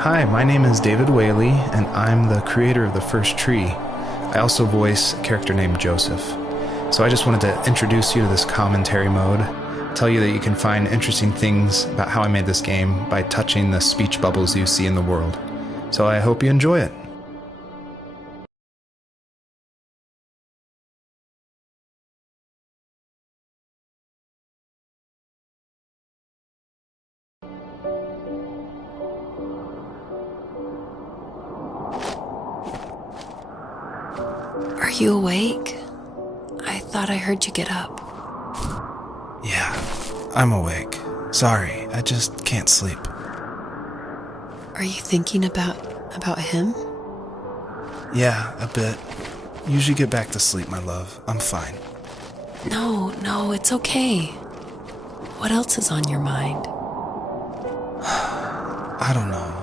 Hi, my name is David Whaley, and I'm the creator of The First Tree. I also voice a character named Joseph. So I just wanted to introduce you to this commentary mode, tell you that you can find interesting things about how I made this game by touching the speech bubbles you see in the world. So I hope you enjoy it. Are you awake? I thought I heard you get up. Yeah, I'm awake. Sorry, I just can't sleep. Are you thinking about him? Yeah, a bit. Usually get back to sleep, my love. I'm fine. No, it's okay. What else is on your mind? I don't know.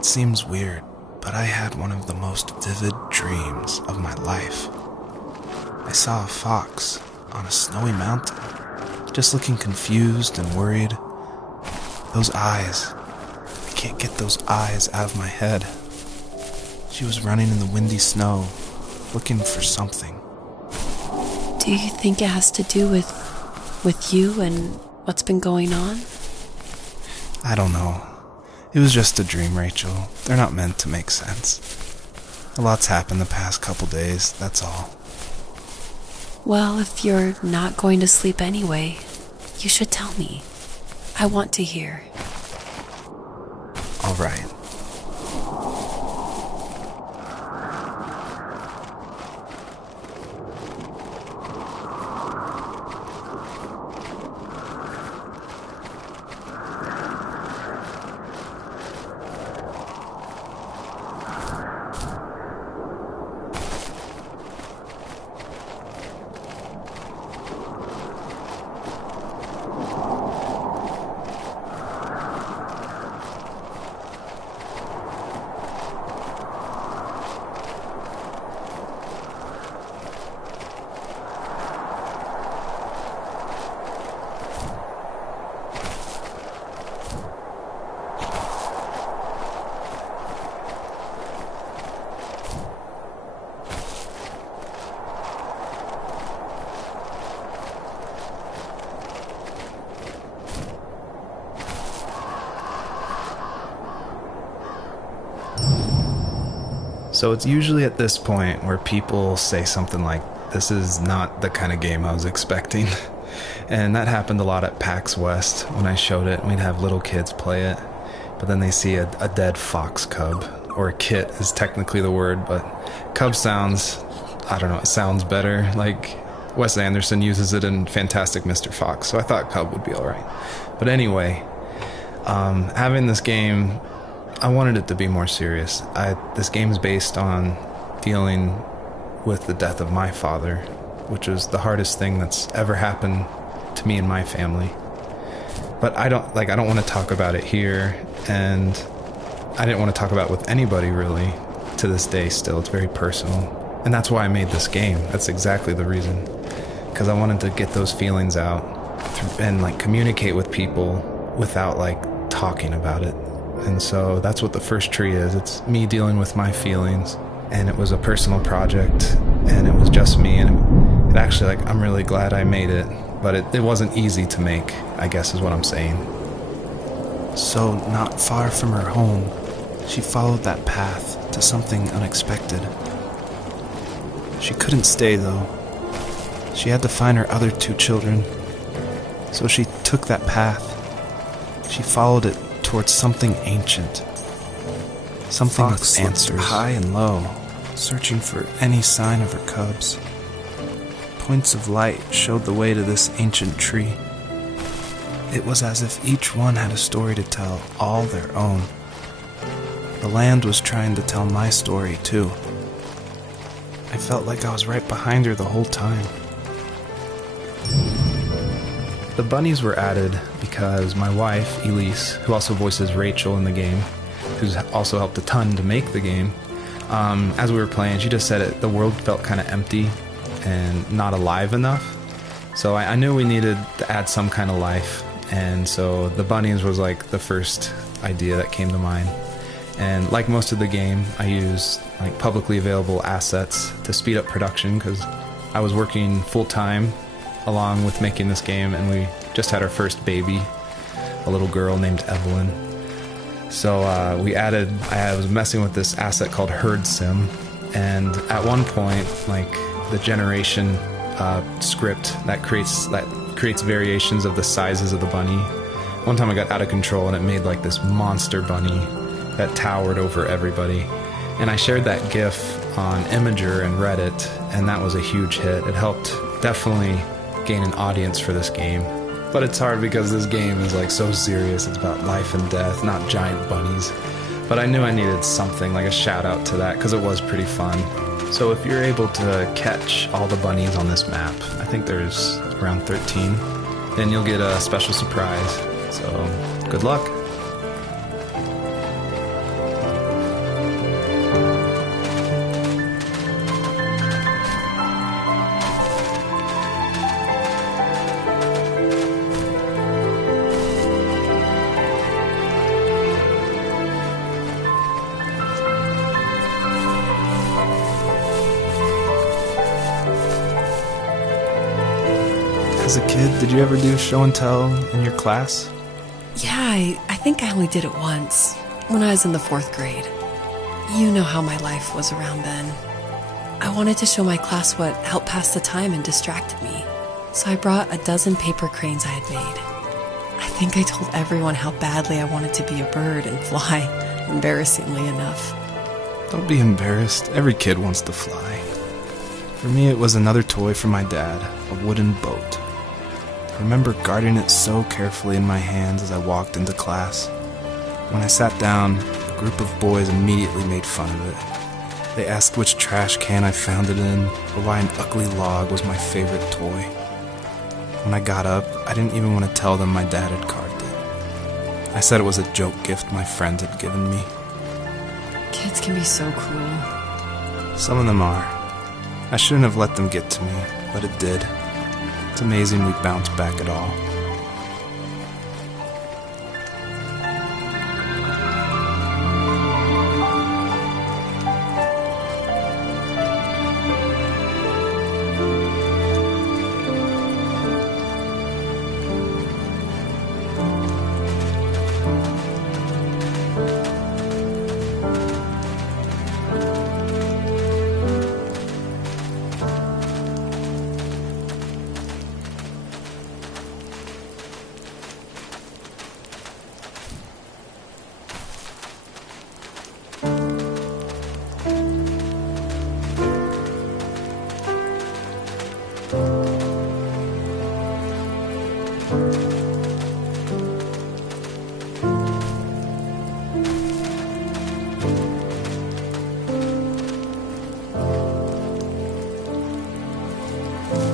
It seems weird, but I had one of the most vivid dreams of my life. I saw a fox on a snowy mountain, just looking confused and worried. Those eyes, I can't get those eyes out of my head. She was running in the windy snow, looking for something. Do you think it has to do with you and what's been going on? I don't know. It was just a dream, Rachel. They're not meant to make sense. A lot's happened the past couple days, that's all. Well, if you're not going to sleep anyway, you should tell me. I want to hear. All right. So it's usually at this point where people say something like, "This is not the kind of game I was expecting." And that happened a lot at PAX West when I showed it. We'd have little kids play it, but then they see a dead fox cub, or a kit is technically the word, but cub sounds, I don't know, it sounds better. Like Wes Anderson uses it in Fantastic Mr. Fox, so I thought cub would be alright. But anyway, having this game, I wanted it to be more serious. This game is based on dealing with the death of my father, which was the hardest thing that's ever happened to me and my family. But I don't want to talk about it here, and I didn't want to talk about it with anybody really to this day still. It's very personal. And that's why I made this game. That's exactly the reason. Because I wanted to get those feelings out and communicate with people without talking about it. And so that's what The First Tree is. It's me dealing with my feelings, and it was a personal project, and it was just me, and it actually, I'm really glad I made it, but it wasn't easy to make, I guess is what I'm saying. So, not far from her home, she followed that path to something unexpected. She couldn't stay, though. She had to find her other 2 children, so she took that path. She followed it towards something ancient, something with answers high and low, searching for any sign of her cubs. Points of light showed the way to this ancient tree. It was as if each one had a story to tell, all their own. The land was trying to tell my story too. I felt like I was right behind her the whole time. The bunnies were added because my wife, Elise, who also voices Rachel in the game, who's also helped a ton to make the game, as we were playing, she just said the world felt kind of empty and not alive enough. So I knew we needed to add some kind of life, and so the bunnies was like the first idea that came to mind. And like most of the game, I used like publicly available assets to speed up production because I was working full-time along with making this game, and we just had our first baby, a little girl named Evelyn. So I was messing with this asset called Herd Sim, and at one point, like the generation script that creates variations of the sizes of the bunny. One time I got out of control and it made like this monster bunny that towered over everybody. And I shared that GIF on Imager and Reddit, and that was a huge hit. It helped definitely gain an audience for this game. But it's hard because this game is like so serious. It's about life and death, not giant bunnies. But I knew I needed something, like a shout out to that, because it was pretty fun. So if you're able to catch all the bunnies on this map, I think there's around 13, then you'll get a special surprise. So good luck. As a kid, did you ever do show and tell in your class? Yeah, I think I only did it once, when I was in the 4th grade. You know how my life was around then. I wanted to show my class what helped pass the time and distracted me, so I brought a dozen paper cranes I had made. I think I told everyone how badly I wanted to be a bird and fly, embarrassingly enough. Don't be embarrassed. Every kid wants to fly. For me, it was another toy from my dad, a wooden boat. I remember guarding it so carefully in my hands as I walked into class. When I sat down, a group of boys immediately made fun of it. They asked which trash can I found it in, or why an ugly log was my favorite toy. When I got up, I didn't even want to tell them my dad had carved it. I said it was a joke gift my friend had given me. Kids can be so cruel. Some of them are. I shouldn't have let them get to me, but it did. It's amazing we bounced back at all.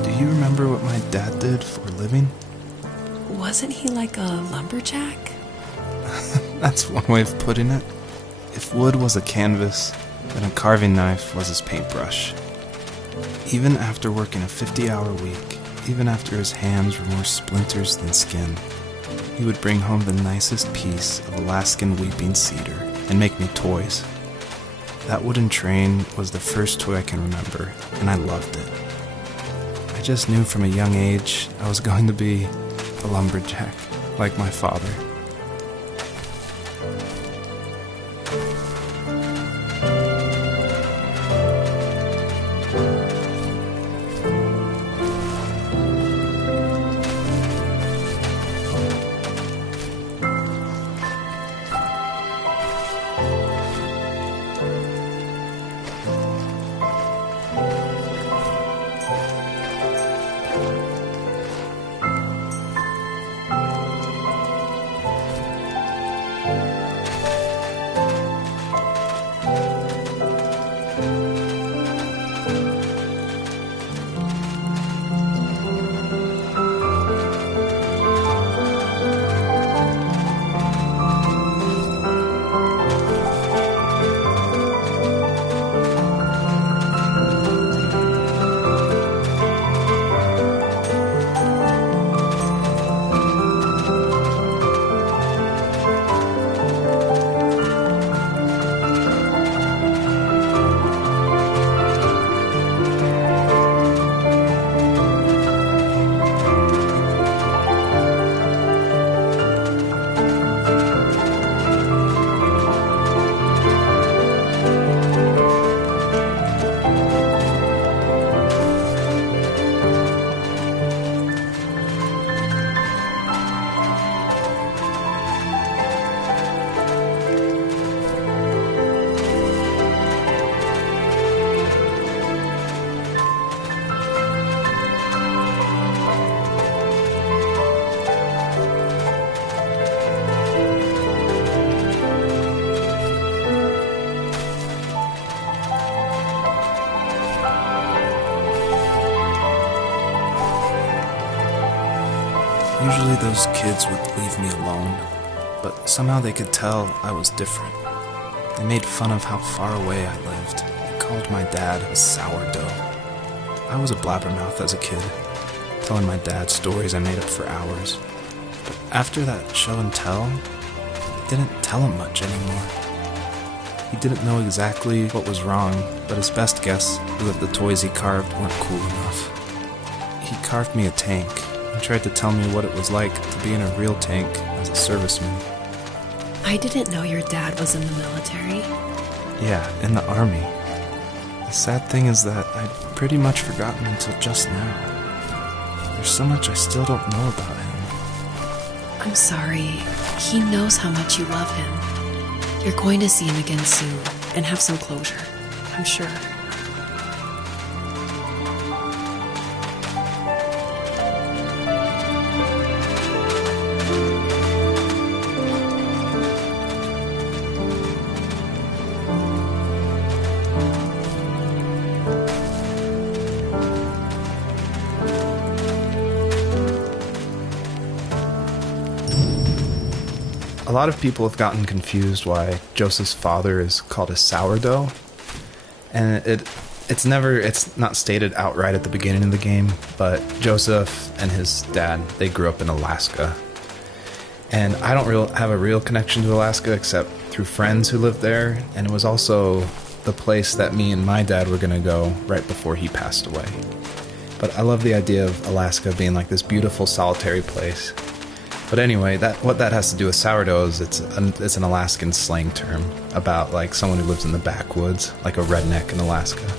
Do you remember what my dad did for a living? Wasn't he like a lumberjack? That's one way of putting it. If wood was a canvas, then a carving knife was his paintbrush. Even after working a 50-hour week, even after his hands were more splinters than skin, he would bring home the nicest piece of Alaskan weeping cedar and make me toys. That wooden train was the first toy I can remember, and I loved it. I just knew from a young age I was going to be a lumberjack, like my father. Usually those kids would leave me alone, but somehow they could tell I was different. They made fun of how far away I lived. They called my dad a sourdough. I was a blabbermouth as a kid, telling my dad stories I made up for hours. But after that show and tell, I didn't tell him much anymore. He didn't know exactly what was wrong, but his best guess was that the toys he carved weren't cool enough. He carved me a tank and tried to tell me what it was like to be in a real tank as a serviceman. I didn't know your dad was in the military. Yeah, in the army. The sad thing is that I'd pretty much forgotten until just now. There's so much I still don't know about him. I'm sorry. He knows how much you love him. You're going to see him again soon and have some closure, I'm sure. A lot of people have gotten confused why Joseph's father is called a sourdough, and it's not stated outright at the beginning of the game, but Joseph and his dad, they grew up in Alaska, and I don't have a real connection to Alaska except through friends who lived there, and it was also the place that me and my dad were going to go right before he passed away. But I love the idea of Alaska being like this beautiful solitary place. But anyway, what that has to do with sourdough is it's an Alaskan slang term about like someone who lives in the backwoods, like a redneck in Alaska.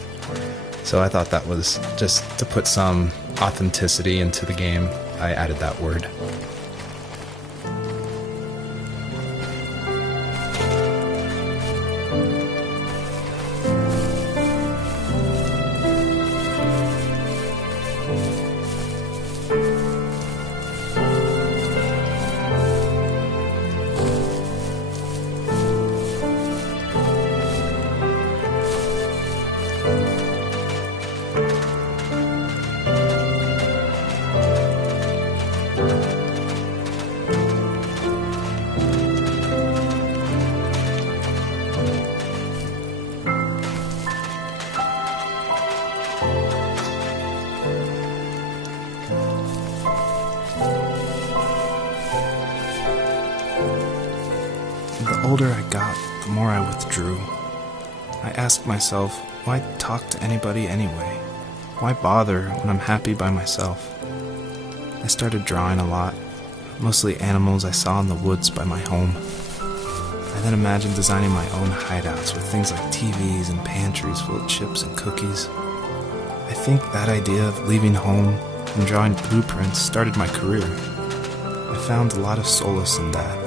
So I thought that was just to put some authenticity into the game. I added that word. The older I got, the more I withdrew. I asked myself, why talk to anybody anyway? Why bother when I'm happy by myself? I started drawing a lot, mostly animals I saw in the woods by my home. I then imagined designing my own hideouts with things like TVs and pantries full of chips and cookies. I think that idea of leaving home and drawing blueprints started my career. I found a lot of solace in that.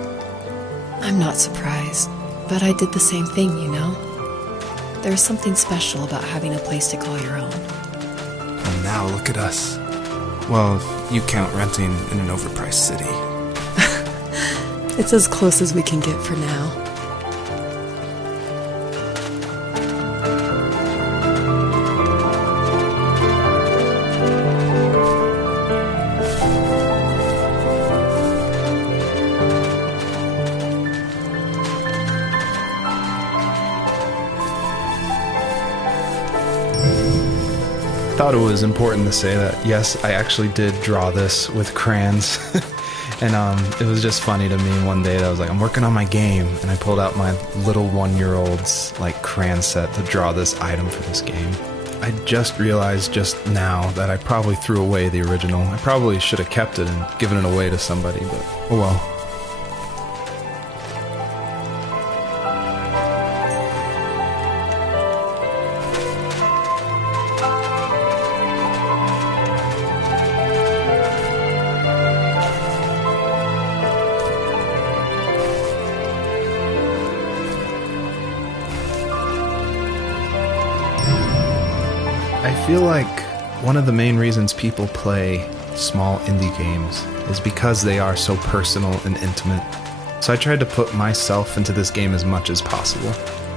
I'm not surprised, but I did the same thing, you know? There's something special about having a place to call your own. And now look at us. Well, if you count renting in an overpriced city. It's as close as we can get for now. I thought it was important to say that, yes, I actually did draw this with crayons. And it was just funny to me one day that I was like, I'm working on my game, and I pulled out my little 1-year-old's like crayon set to draw this item for this game. I just realized just now that I probably threw away the original. I probably should have kept it and given it away to somebody, but oh well. I feel like one of the main reasons people play small indie games is because they are so personal and intimate. So I tried to put myself into this game as much as possible.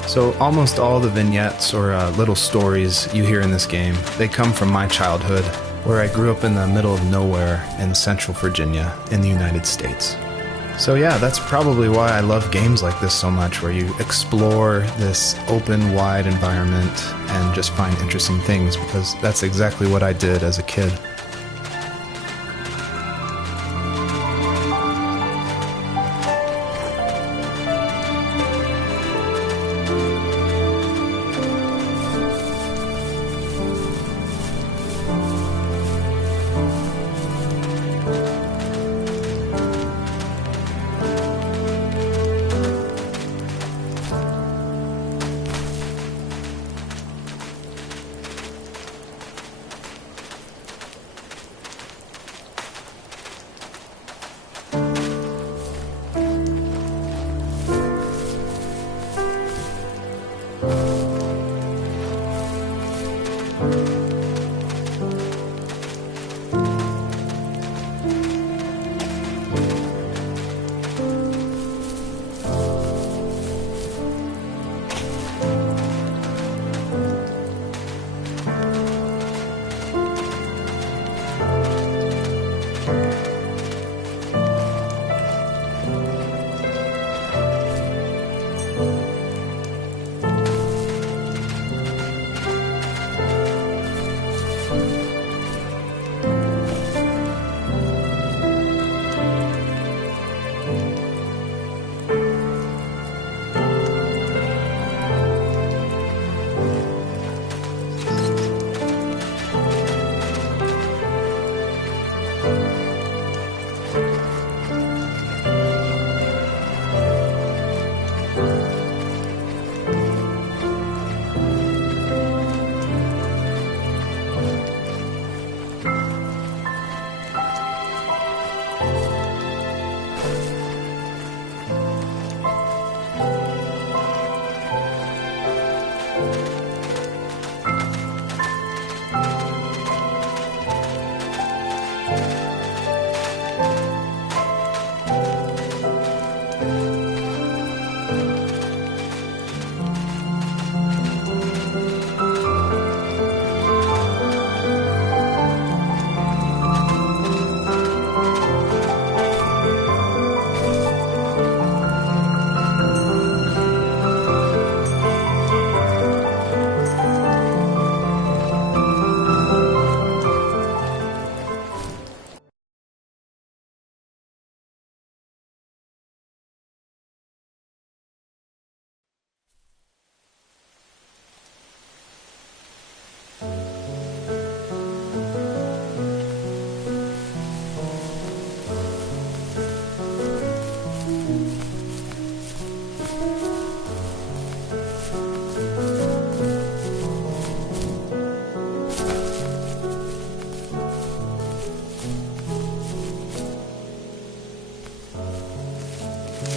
So almost all the vignettes or little stories you hear in this game, they come from my childhood. where I grew up in the middle of nowhere in Central Virginia in the United States. So yeah, that's probably why I love games like this so much, where you explore this open, wide environment and just find interesting things, because that's exactly what I did as a kid.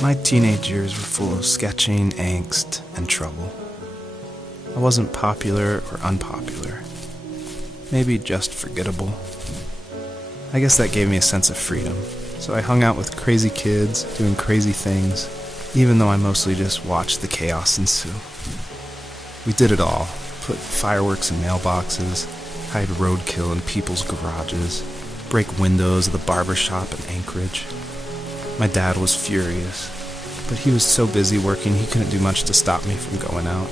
My teenage years were full of sketching, angst, and trouble. I wasn't popular or unpopular. Maybe just forgettable. I guess that gave me a sense of freedom, so I hung out with crazy kids, doing crazy things, even though I mostly just watched the chaos ensue. We did it all. Put fireworks in mailboxes, hide roadkill in people's garages, break windows of the barber shop in Anchorage. My dad was furious, but he was so busy working he couldn't do much to stop me from going out.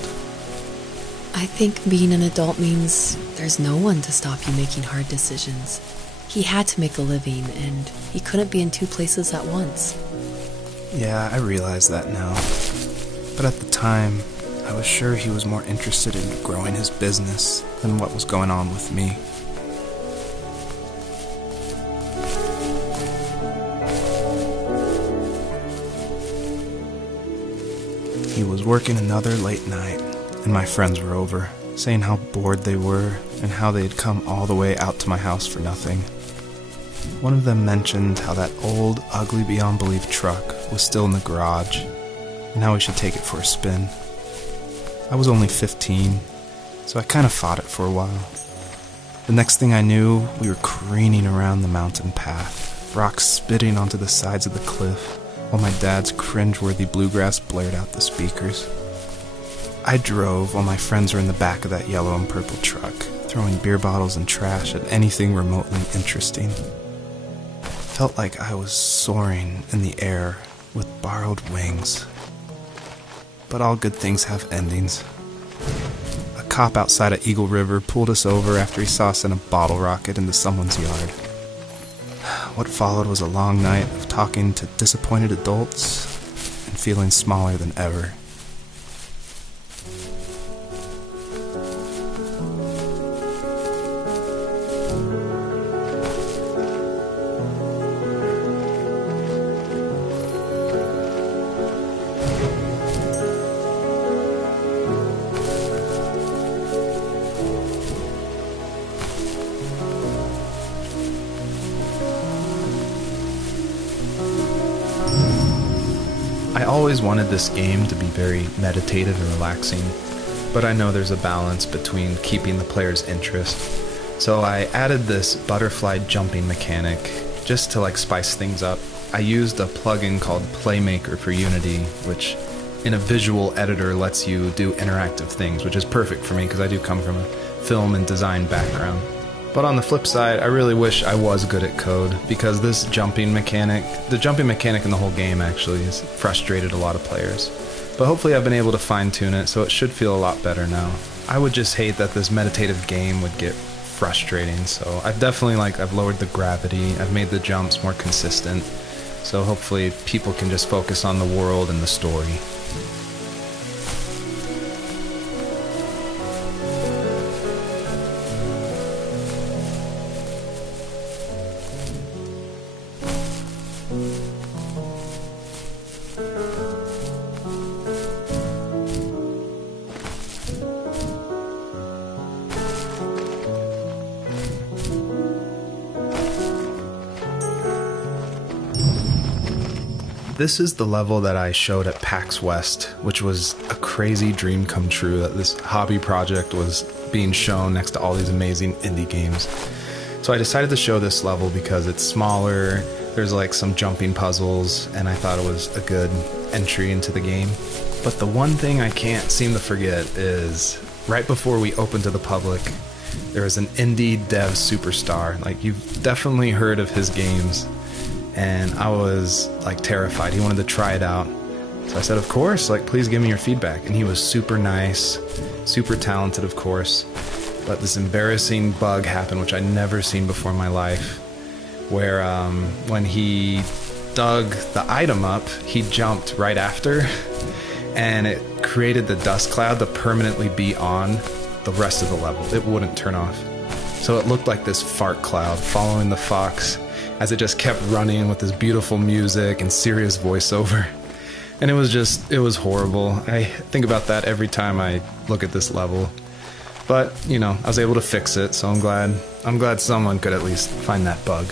I think being an adult means there's no one to stop you making hard decisions. He had to make a living, and he couldn't be in two places at once. Yeah, I realize that now. But at the time, I was sure he was more interested in growing his business than what was going on with me. He was working another late night, and my friends were over, saying how bored they were and how they had come all the way out to my house for nothing. One of them mentioned how that old, ugly beyond belief truck was still in the garage, and how we should take it for a spin. I was only 15, so I kind of fought it for a while. The next thing I knew, we were careening around the mountain path, rocks spitting onto the sides of the cliff, while my dad's cringeworthy bluegrass blared out the speakers. I drove while my friends were in the back of that yellow and purple truck, throwing beer bottles and trash at anything remotely interesting. Felt like I was soaring in the air with borrowed wings. But all good things have endings. A cop outside of Eagle River pulled us over after he saw us in a bottle rocket into someone's yard. What followed was a long night of talking to disappointed adults and feeling smaller than ever. I always wanted this game to be very meditative and relaxing, but I know there's a balance between keeping the player's interest. So I added this butterfly jumping mechanic just to spice things up. I used a plugin called Playmaker for Unity, which in a visual editor lets you do interactive things, which is perfect for me because I do come from a film and design background. But on the flip side, I really wish I was good at code, because this jumping mechanic, the jumping mechanic in the whole game actually, has frustrated a lot of players. But hopefully I've been able to fine-tune it, so it should feel a lot better now. I would just hate that this meditative game would get frustrating, so I've definitely I've lowered the gravity, I've made the jumps more consistent, so hopefully people can just focus on the world and the story. This is the level that I showed at PAX West, which was a crazy dream come true, that this hobby project was being shown next to all these amazing indie games. So I decided to show this level because it's smaller, there's some jumping puzzles, and I thought it was a good entry into the game. But the one thing I can't seem to forget is, right before we opened to the public, there was an indie dev superstar. You've definitely heard of his games. And I was terrified. He wanted to try it out. So I said, of course, please give me your feedback. And he was super nice, super talented, of course. But this embarrassing bug happened, which I'd never seen before in my life, where when he dug the item up, he jumped right after, and it created the dust cloud to permanently be on the rest of the level. It wouldn't turn off. So it looked like this fart cloud following the fox as it just kept running with this beautiful music and serious voiceover. And it was horrible. I think about that every time I look at this level. But, I was able to fix it, so I'm glad someone could at least find that bug.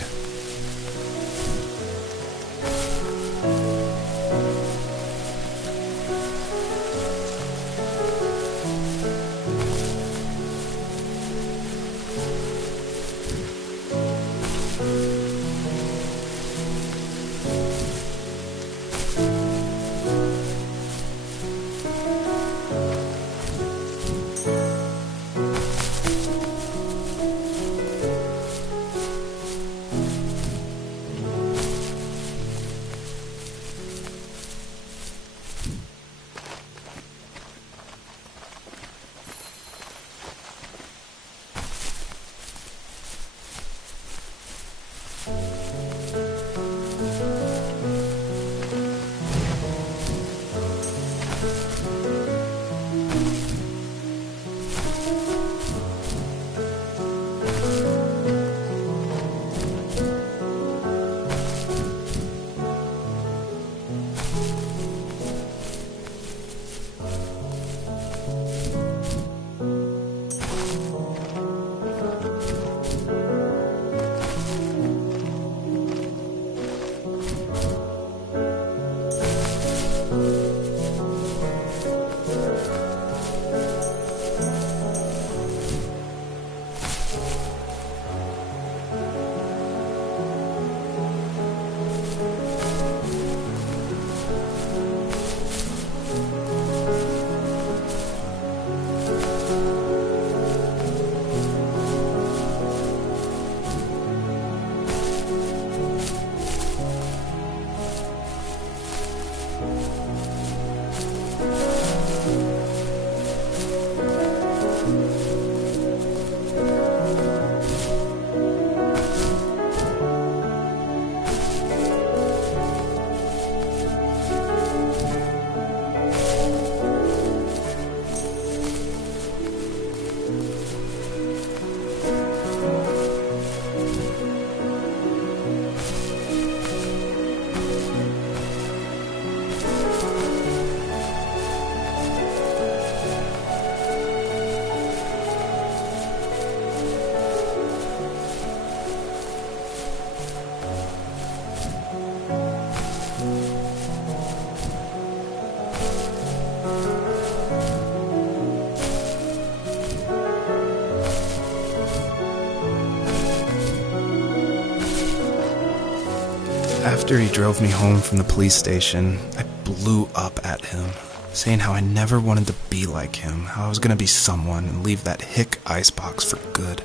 After he drove me home from the police station, I blew up at him, saying how I never wanted to be like him, how I was going to be someone and leave that hick icebox for good.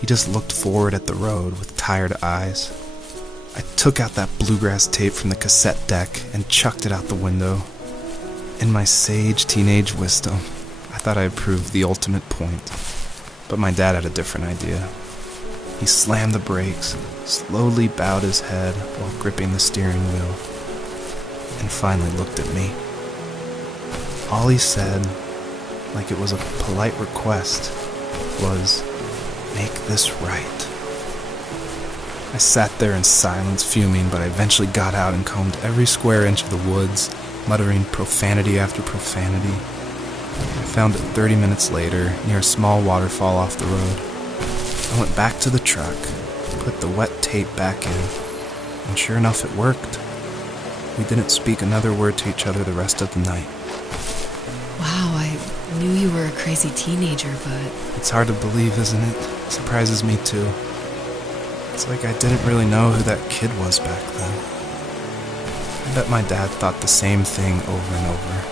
He just looked forward at the road with tired eyes. I took out that bluegrass tape from the cassette deck and chucked it out the window. In my sage teenage wisdom, I thought I had proved the ultimate point, but my dad had a different idea. He slammed the brakes, slowly bowed his head while gripping the steering wheel, and finally looked at me. All he said, like it was a polite request, was, "Make this right." I sat there in silence, fuming, but I eventually got out and combed every square inch of the woods, muttering profanity after profanity. I found it 30 minutes later, near a small waterfall off the road. I went back to the truck, put the wet tape back in, and sure enough it worked. We didn't speak another word to each other the rest of the night. Wow, I knew you were a crazy teenager, but... It's hard to believe, isn't it? It surprises me too. It's like I didn't really know who that kid was back then. I bet my dad thought the same thing over and over.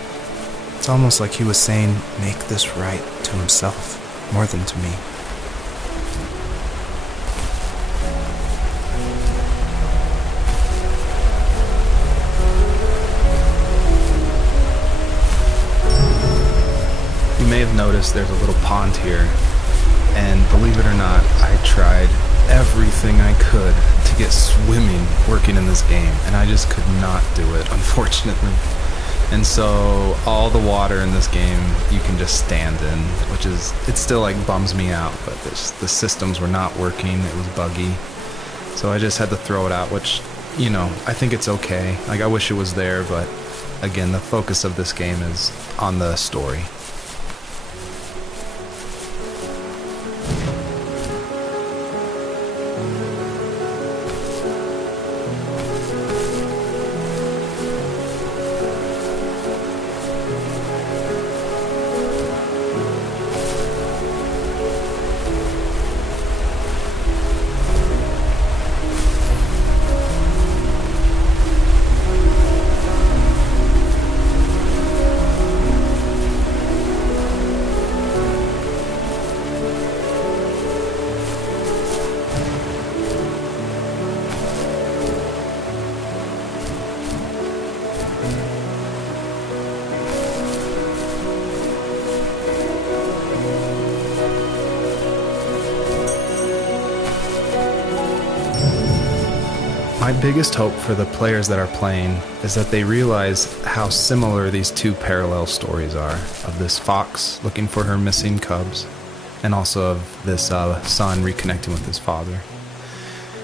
It's almost like he was saying, "Make this right," to himself, more than to me. You may have noticed there's a little pond here, and believe it or not, I tried everything I could to get swimming working in this game, and I just could not do it, unfortunately. And so all the water in this game you can just stand in, which is, it still like bums me out, but the systems were not working, it was buggy. So I just had to throw it out, which, you know, I think it's okay. Like, I wish it was there, but again, the focus of this game is on the story. My biggest hope for the players that are playing is that they realize how similar these two parallel stories are, of this fox looking for her missing cubs, and also of this son reconnecting with his father.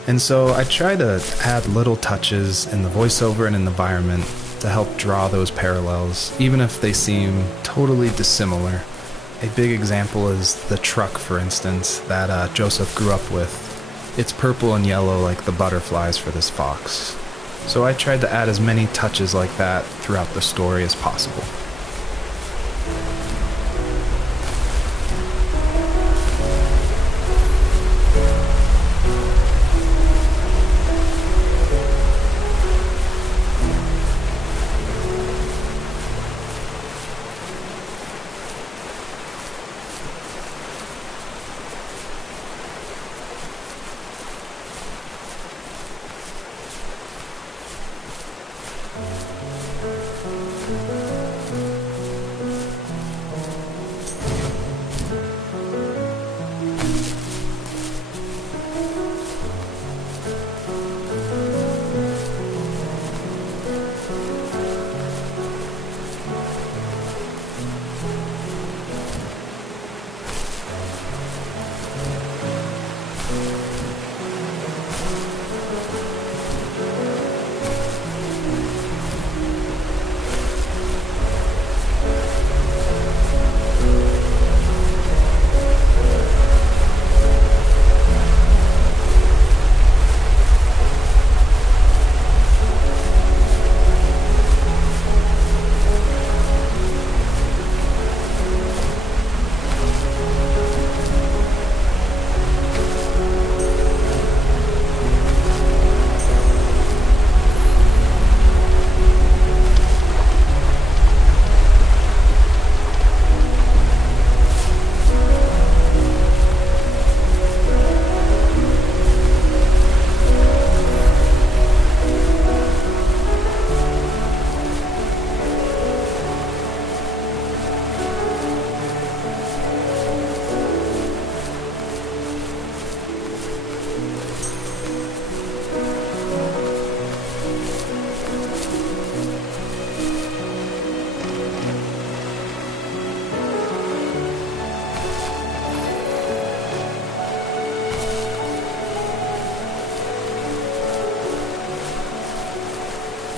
And so I try to add little touches in the voiceover and in the environment to help draw those parallels, even if they seem totally dissimilar. A big example is the truck, for instance, that Joseph grew up with. It's purple and yellow like the butterflies for this fox. So I tried to add as many touches like that throughout the story as possible.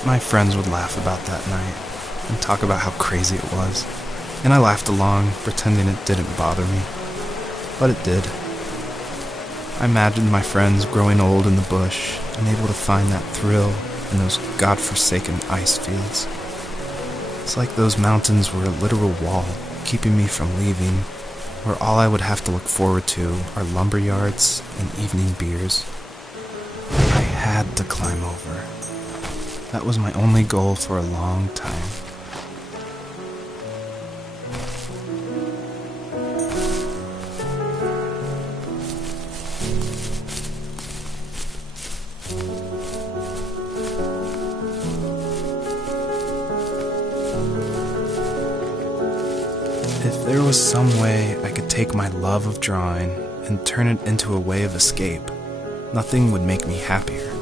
My friends would laugh about that night and talk about how crazy it was, and I laughed along, pretending it didn't bother me. But it did. I imagined my friends growing old in the bush and able to find that thrill in those godforsaken ice fields. It's like those mountains were a literal wall keeping me from leaving, where all I would have to look forward to are lumber yards and evening beers. I had to climb over. That was my only goal for a long time. If there was some way I could take my love of drawing and turn it into a way of escape, nothing would make me happier.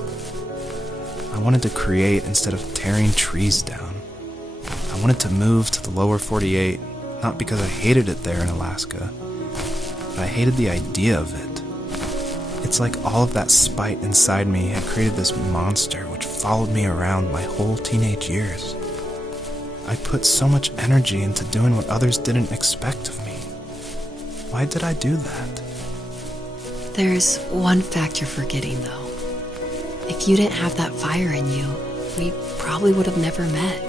I wanted to create instead of tearing trees down. I wanted to move to the lower 48, not because I hated it there in Alaska, but I hated the idea of it. It's like all of that spite inside me had created this monster which followed me around my whole teenage years. I put so much energy into doing what others didn't expect of me. Why did I do that? There's one fact you're forgetting, though. If you didn't have that fire in you, we probably would have never met.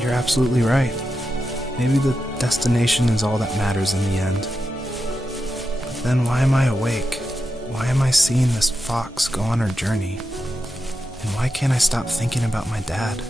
You're absolutely right. Maybe the destination is all that matters in the end. But then why am I awake? Why am I seeing this fox go on her journey? And why can't I stop thinking about my dad?